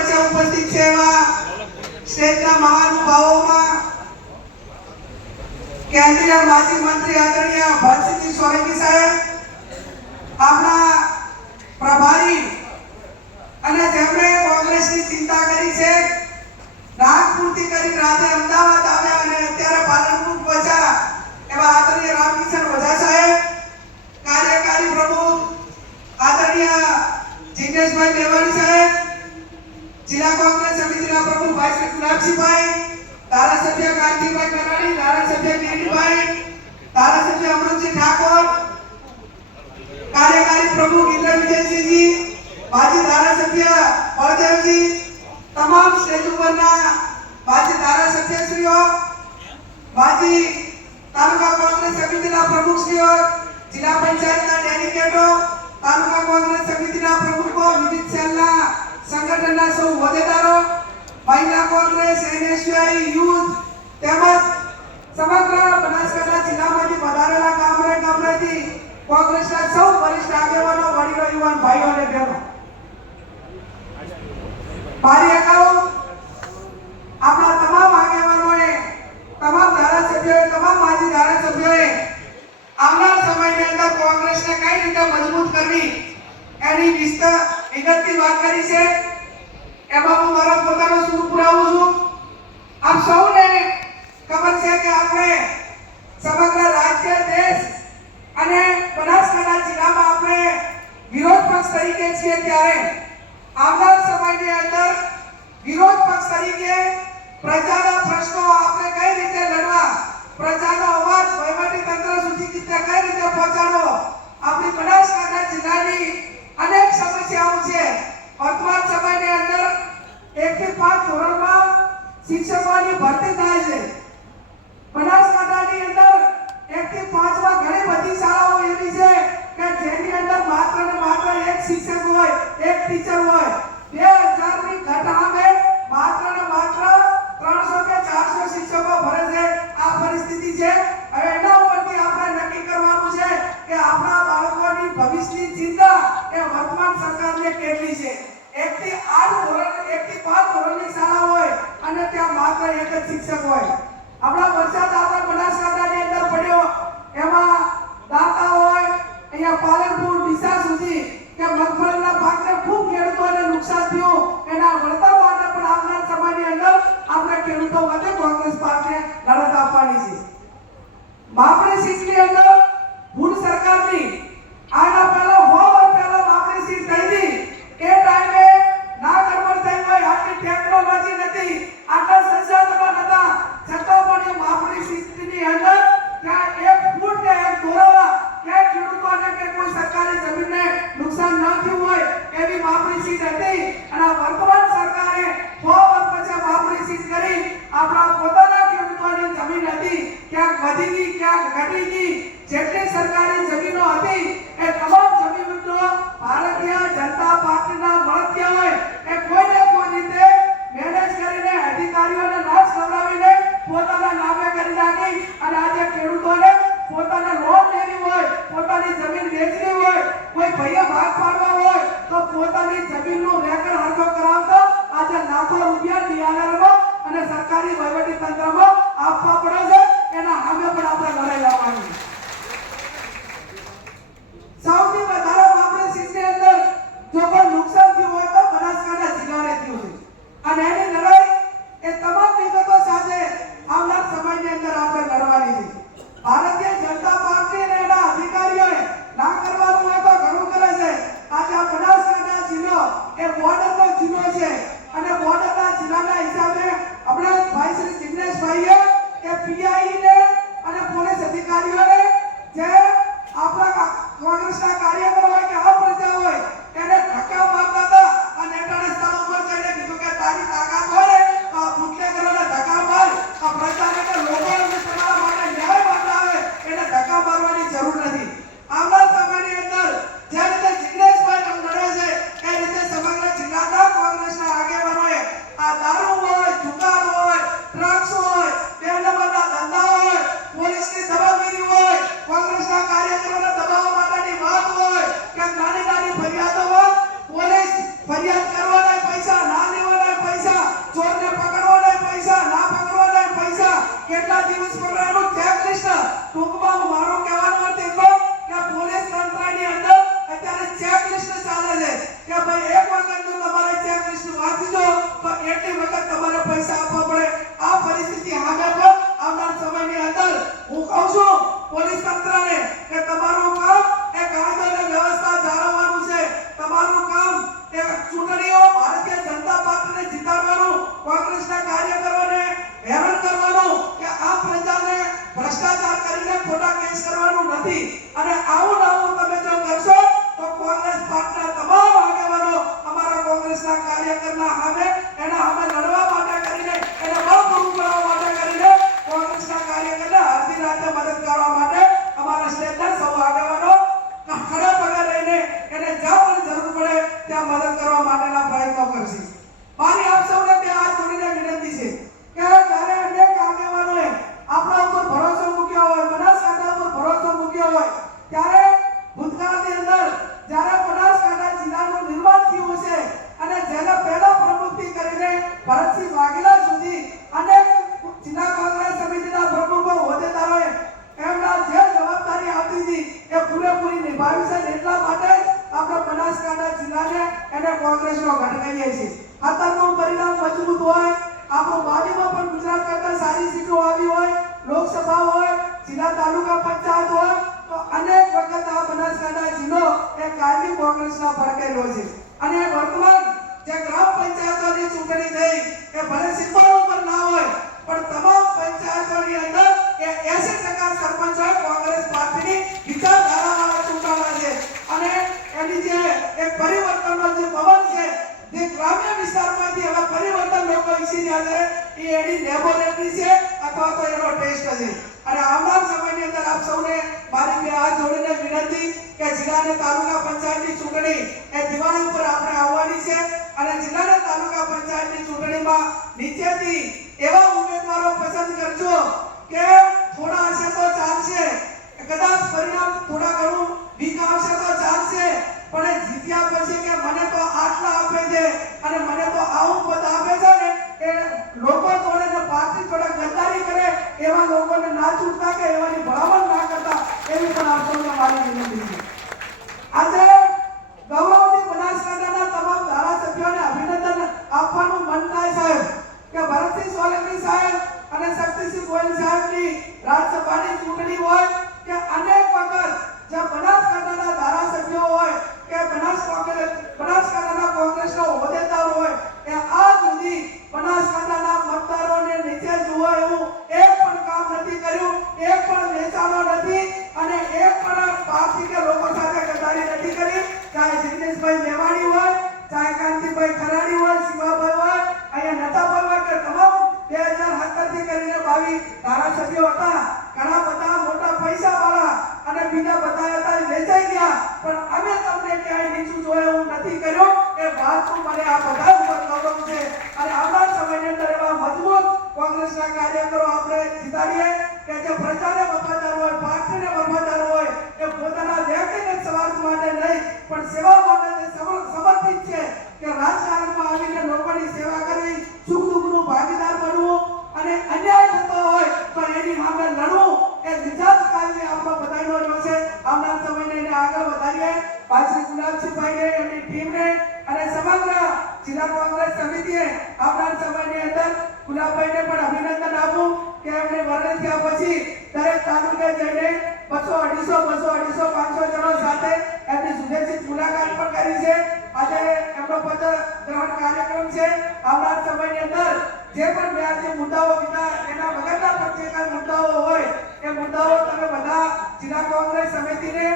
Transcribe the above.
વચ્ચે ઉપસ્થિત છે એવા સ્ટેટના મહાનુભાવોમાં કેન્દ્રીય માજી મંત્રી આદરણીય ભરતસિંહ સોલંકી સાહેબ, આપણા પ્રભારી અને જેમણે કોંગ્રેસની ચિંતા કરી છે, નાગપુરથી કરી રાતે અમદાવાદ આવ્યા અને અત્યારે પાલનપુર પહોંચ્યા એવા આદરણીય રામકિશન ઓઝા સાહેબ, કાર્યકારી પ્રમુખ આદરણીય જિગ્નેશભાઈ મેવાણી સાહેબ, જિલ્લા કોંગ્રેસ સમિતિના પ્રમુખ ભાઈ શ્રી ગુલાબસિંહભાઈ, ધારાસભ્ય કાંતિભાઈ કરાડી, ધારાસભ્ય કિરીટભાઈ, ધારાસભ્ય અમૃતસિંહ ઠાકોર, કાર્યકારી પ્રમુખ ઇન્દ્ર વિજયસિંહજી, માજી ધારાસભ્ય બળદેવજી, તમામ સ્ટેજ ઉપરના માજી ધારાસભ્યશ્રીઓ, માજી તાલુકા કોંગ્રેસ સમિતિના પ્રમુખશ્રીઓ, જિલ્લા પંચાયતના ડેલિગેટો, તાલુકા કોંગ્રેસ સમિતિના પ્રમુખો, વિવિધ સેલના સંગઠનના સૌ હોદ્દેદારો, મહિલા કોંગ્રેસ, એનએસયુઆઈ, યુથ તેમજ સમગ્ર બનાસકાંઠા જિલ્લામાંથી પધારેલા ગામડેથી કોંગ્રેસના સૌ વરિષ્ઠ આગેવાનો, વડીલો, યુવાન ભાઈઓ અને બહેનો, મારી અગાઉ આપણા તમામ આગેવાનોએ, તમામ ધારાસભ્યોએ, તમામ માજી ધારાસભ્યોએ આવનાર સમયની અંદર કોંગ્રેસને કઈ રીતે મજબૂત કરવી એની વિગતથી વાત કરી છે. એમાં હું મારો પોતાનો સૂર પુરાવું છું. આપ સૌને ખબર છે કે આપણે સમગ્ર રાજ્ય, દેશ અને બનાસકાંઠા જિલ્લામાં આપણે વિરોધ પક્ષ તરીકે છીએ, ત્યારે આવનાર સમયની અંદર વિરોધ પક્ષ તરીકે પ્રજાના પ્રશ્નો આપણે કઈ રીતે લડવા, પ્રજાનો અવાજ વહીવટી તંત્ર સુધી કઈ રીતે પહોંચાડવો, આપણી બનાસકાંઠા જિલ્લાની અનેક સમસ્યાઓ છે. વર્તમાન સમયની અંદર 1 થી 5 ધોરણમાં શિક્ષકોની ભરતી થાય છે. બનાસકાંઠાની અંદર 1 થી 5 માં ઘણી બધી શાળાઓ એવી છે કે જેની અંદર માત્ર ને માત્ર એક શિક્ષક હોય, એક ટીચર હોય. 2000 ની ઘટ સામે માત્ર ને માત્ર 300 કે 400 શિક્ષકો ભરે છે. આ પરિસ્થિતિ છે. હવે એના ઉપરથી આપણે નક્કી કરવાનું છે કે આપણા બાળકોની ભવિષ્યની ચિંતા એ વર્તમાન સરકારને કેટલી છે. 1 થી 8 ધોરણ, 1 થી 5 ધોરણની શાળા હોય અને ત્યાં માત્ર એક જ શિક્ષક હોય. આપણા વરસાદ આપણા બનાસકાંઠાની અંદર પડ્યો, એમાં દાતા હોય, અહીંયા પાલનપુર, ડીસા સુધી કે મગફળીના પાકને ખૂબ ખેડૂતોને નુકસાન થયું. એના વળતર માટે પણ આવનાર સમયની અંદર આપણે ખેડૂતો માટે કોંગ્રેસ પાર્ટીને લડત આપવાની છે. માપણી સીટની અંદર ભૂલ સરકારની આના પહેલા 100 વર્ષ પહેલા માપણી સીટ થઈ હતી. એ ટાઈમે ના ગરબડ થઈ હોય, આટલી ટેકનોલોજી નથી, આટલા સંસાધનો નતા, છતાં પણ માપણી સીટની અંદર ત્યાં 1 ફૂટ ને 1 દોરવા કે ખેડૂતોને કે કોઈ સરકારી જમીનને નુકસાન ન થયું હોય એવી માપણી સીટ હતી. અને વર્તમાન સરકારે 100 વર્ષ પછી માપણી સીટ કરી આપણા પોતાના ખેડૂતોની જમીન હતી, ક્યાંક વધી ગઈ, ક્યાંક ઘટી ગઈ. જેટલી સરકારી જમીનો હતી એ તમામ જમીનો ભારતીય જનતા પાર્ટીના મળતિયા હોય એ કોઈને કોઈ રીતે મેનેજ કરીને અધિકારીઓને નાશ ખવડાવીને પોતાના નામે કરી નાખી. અને આજે ખેડૂતોને પોતાને લોન લેવી હોય, પોતાની જમીન વેચવી હોય, કોઈ ભાઈએ ભાગ પાડવા હોય તો પોતાની જમીનનું રેકર્ડ હરખો કરાવતા આજે લાખો રૂપિયા ડીઆરઆરમાં અને સરકારી વહીવટી તંત્રમાં આપવા પડે છે. એના સામે પણ આપણે લડાઈ લડવાની. સૌથી વધારે માપણી સીટની અંદર જો કોઈ નુકસાન થયું હોય તો બનાસકાંઠા જિલ્લાને થયું છે. અને એની લડાઈ એ તમામ વિગતો સાથે આવનાર સમયની અંદર આપણે લડવાની છે. ભારતીય જનતા પાર્ટી અને એના અધિકારીઓએ ના કરવાનું હોય તો ઘણું કરે છે. આજે આ બનાસકાંઠા જિલ્લો એ બોર્ડરનો જિલ્લો છે અને બોર્ડરના જિલ્લાના હિસાબે હમણાં ભાઈ શ્રી જિગ્નેશભાઈએ કે પીઆઈ ને અને પોલીસ અધિકારીઓને માટેના પ્રયત્નો કરશે. મારી આપ સૌને બે હાથ જોડીને વિનંતી છે કે જ્યારે અનેક આગેવાનોએ આપણા ઉપર ભરોસો મૂક્યો હોય, બનાસકાંઠા ઉપર ભરોસો મૂક્યો હોય, ત્યારે ભૂતકાળની અંદર જ્યારે બનાસકાંઠા જિલ્લાનું નિર્માણ થયું છે અને જેને પહેલા પ્રમુખથી કરીને ભરતસિંહ વાઘેલા સુધી અનેક જિલ્લા કોંગ્રેસ સમિતિના પ્રમુખો હોદ્દેદારોએ એમના જે જવાબદારી આપી હતી એ પૂરેપૂરી નિભાવી છે. એટલા માટે આપણે બનાસકાંઠા જિલ્લાને એને કોંગ્રેસનો ગઢ કહીએ છીએ. અત્યારનું પરિણામ મજબૂત હોય, આપણું બાજુમાં પણ ગુજરાત કરતા સારી સીટો આવી હોય, લોકસભા હોય, જિલ્લા તાલુકા પંચાયત હોય, તો અનેક વખત આ બનાસકાંઠા જિલ્લો એ કાયમી કોંગ્રેસના પડકે રહ્યો છે. અને વર્તમાન જે ગ્રામ પંચાયતોની ચૂંટણી થઈ એ ભલે સિમ્બોલ ઉપર ના હોય, પણ તમામ પંચાયતોની અંદર એ 80% સરપંચોએ કોંગ્રેસ પાર્ટીની વિચારધારાવાળા ચૂંટાણા છે. અને એની જે એક પરિવર્તનનો જે પવન છે, જે ગ્રામ્ય વિસ્તારમાંથી હવે પરિવર્તન લોકો ઈચ્છી રહ્યા છે, એ એની લેબોરેટરી છે અથવા તો એનો ટેસ્ટ છે. અને આવનાર સમયની અંદર આપ સૌને મારી બે હાથ જોડીને વિનંતી કે જિલ્લા અને તાલુકા પંચાયતની ચૂંટણી એ દિવાળી ઉપર આપણે આવવાની છે. અને જિલ્લા અને તાલુકા પંચાયતની ચૂંટણીમાં નીચેથી એવા ઉમેદવારો પસંદ કરજો કે થોડા હશે તો ચાલશે, કદાચ પરિણામ થોડા ઘણું વીક આવશે તો ચાલશે, પણ એ જીત્યા પછી કે મને તો આટલા આપે છે અને મને તો આવું પદ આપે છે ને, એ લોકો જોડે ને પાર્ટી જોડે ગદ્દારી કરે એવા લોકોને ના છૂટતા કે એવાની ભલામણ ના કરતા એવી પણ આપ સૌને મારી વિનંતી છે. આજે ગૌરવથી બનાસકાંઠાના તમામ ધારાસભ્યોને અભિનંદન આપવાનું મન થાય સાહેબ કે ભરતસિંહ સોલંકી સાહેબ અને શક્તિસિંહ ગોયલ સાહેબની રાજ્યસભાની ચૂંટણી હોય કે અનેક વખત જે બનાસકાંઠાના ધારાસભ્યો હોય કે બનાસકાંઠાના કોંગ્રેસના હોદ્દેદાર હોય, એ આજ સુધી બનાસકાંઠાના મતદારોને નીચે જુઓ એવું એક પણ કામ નથી કર્યું, એક પણ વેચાણો નથી અને એક પણ પાર્ટી કે લોકો સાથે ગદ્દારી નથી કરી. ચાહે જિગ્નેશભાઈ મેવાણી હોય, ચાહે કાંતિભાઈ ખરાડી હોય, શિવાભાઈ હોય, અહીંયા નતાભાઈ હોય કે તમામ 2017 થી કરીને 22 ધારાસભ્યો હતા. ઘણા બધા મોટા પૈસા વાળા અને બીજા બધા હતા વેચાઈ ગયા, પણ અમે તમને ક્યાંય નીચું જોયું એવું નથી કર્યું. એ વાતનું મને આ બધા ઉપર ગૌરવ છે. અને આવનાર સમયની અંદર એવા મજબૂત કોંગ્રેસના કાર્યકરો આપણે જીતાડીએ કે જે પ્રજાને વફાદાર હોય, પાર્ટીને વફાદાર હોય, એ પોતાના વ્યક્તિગત સ્વાર્થ માટે નહીં પણ સેવા માટે સમર્પિત છે કે રાજકારણમાં આવીને લોકોની સેવા કરવી, સુખ દુઃખનું ભાગીદાર બનવું અને અન્યાય થતો હોય તો એની સામે લડવું, એ મિજાજ કાયમી આપણો બધાનો રહ્યો છે. આવનાર સમયને એને આગળ વધારીએ. શ્રી ગુલાબસિંહભાઈને, એમની ટીમને અને સમગ્ર જિલ્લા કોંગ્રેસ સમિતિએ આવનાર સમયની અંદર ગુલાબભાઈને પણ અભિનંદન આપું કે એમને વર્ણ થયા પછી દરેક તાલુકે જઈને 200, 250, 500 જણો સાથે એમની શુભેચ્છિત મુલાકાત પણ કરી છે. આજે એમનો પદ ગ્રહણ કાર્યક્રમ છે. આવનાર સમયની અંદર જે પણ બે આજે મુદ્દાઓ બીજા એના વગરના પણ જે કાંઈ મુદ્દાઓ હોય એ મુદ્દાઓ તમે બધા જિલ્લા કોંગ્રેસ સમિતિને